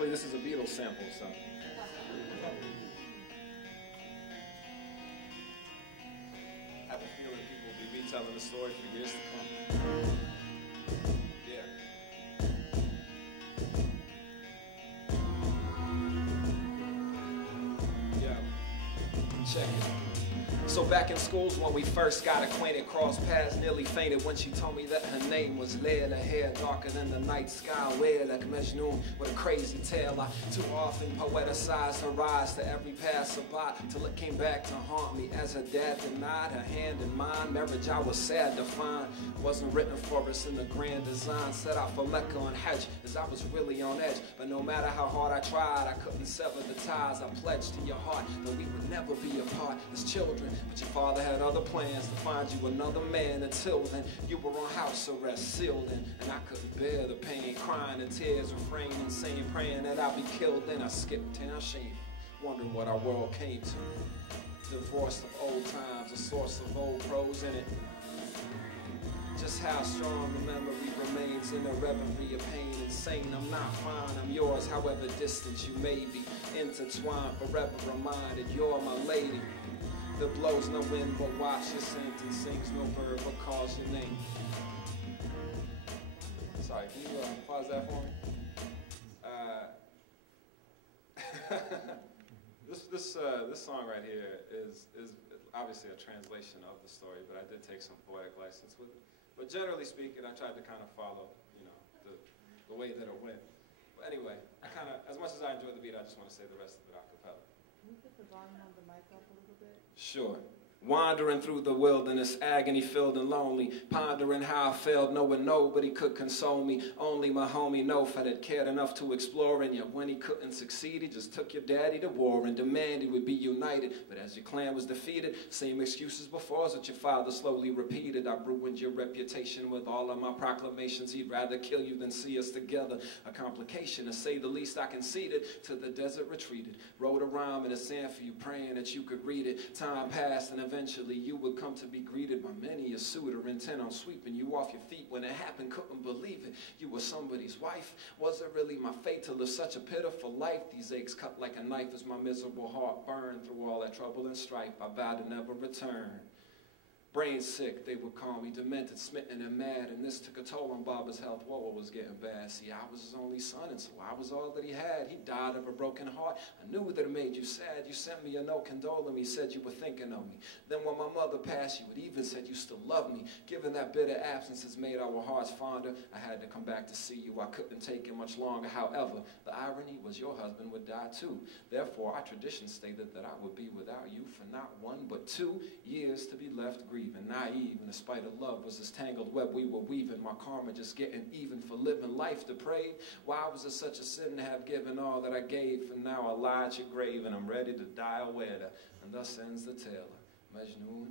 ironically, this is a Beatles sample, so. I have a feeling people will be retelling the story for years to come. Yeah. Yeah. Check it. So back in schools when we first got acquainted, crossed paths, nearly fainted when she told me that her name was Layla. Hair darker than the night sky, weird like Majnun with a crazy tale. I too often poeticized her rise to every passerby till it came back to haunt me as her dad denied her hand in mine. Marriage I was sad to find wasn't written for us in the grand design. Set out for Mecca on Hajj as I was really on edge, but no matter how hard I tried, I couldn't sever the ties. I pledged to your heart that we would never be apart as children. But your father had other plans to find you another man. Until then, you were on house arrest, sealed in, and I couldn't bear the pain. Crying in tears, refraining, saying, praying that I'd be killed. Then I skipped town, shameful, wondering what our world came to. Divorced of old times, a source of old prose in it. Just how strong the memory remains in a reverie of pain. Insane, I'm not fine, I'm yours, however distant you may be. Intertwined, forever reminded, you're my lady. There blows no wind but watch your sentence, sings no bird but calls your name. Sorry, can you pause that for me? This song right here is obviously a translation of the story, but I did take some poetic license with it. But generally speaking, I tried to kind of follow, you know, the way that it went. But anyway, as much as I enjoy the beat, I just want to say the rest of it a cappella. Can you put the volume on the mic up a little bit? Sure. Wandering through the wilderness, agony-filled and lonely, pondering how I failed, knowing nobody could console me. Only my homie Nofed had cared enough to explore, and yet when he couldn't succeed, he just took your daddy to war and demanded we'd be united. But as your clan was defeated, same excuses before as what your father slowly repeated. I ruined your reputation with all of my proclamations. He'd rather kill you than see us together. A complication, to say the least. I conceded, to the desert retreated. Wrote a rhyme in the sand for you, praying that you could read it. Time passed, and eventually you would come to be greeted by many a suitor intent on sweeping you off your feet. When it happened, couldn't believe it. You were somebody's wife. Was it really my fate to live such a pitiful life? These aches cut like a knife as my miserable heart burned through all that trouble and strife. I vowed to never return. Brain sick, they would call me, demented, smitten and mad, and this took a toll on Baba's health. Whoa, it was getting bad. See, I was his only son, and so I was all that he had. He died of a broken heart. I knew that it made you sad. You sent me a note condoling me, said you were thinking of me. Then when my mother passed, you had even said you still love me. Given that bitter absence has made our hearts fonder, I had to come back to see you. I couldn't take it much longer. However, the irony was your husband would die too. Therefore, our tradition stated that I would be without you for not 1 but 2 years to be left grieving. Naive, and in spite of love was this tangled web we were weaving. My karma just getting even for living life depraved. Why was it such a sin to have given all that I gave? For now I lie at your grave, and I'm ready to die a widow. And thus ends the tale of Majnun.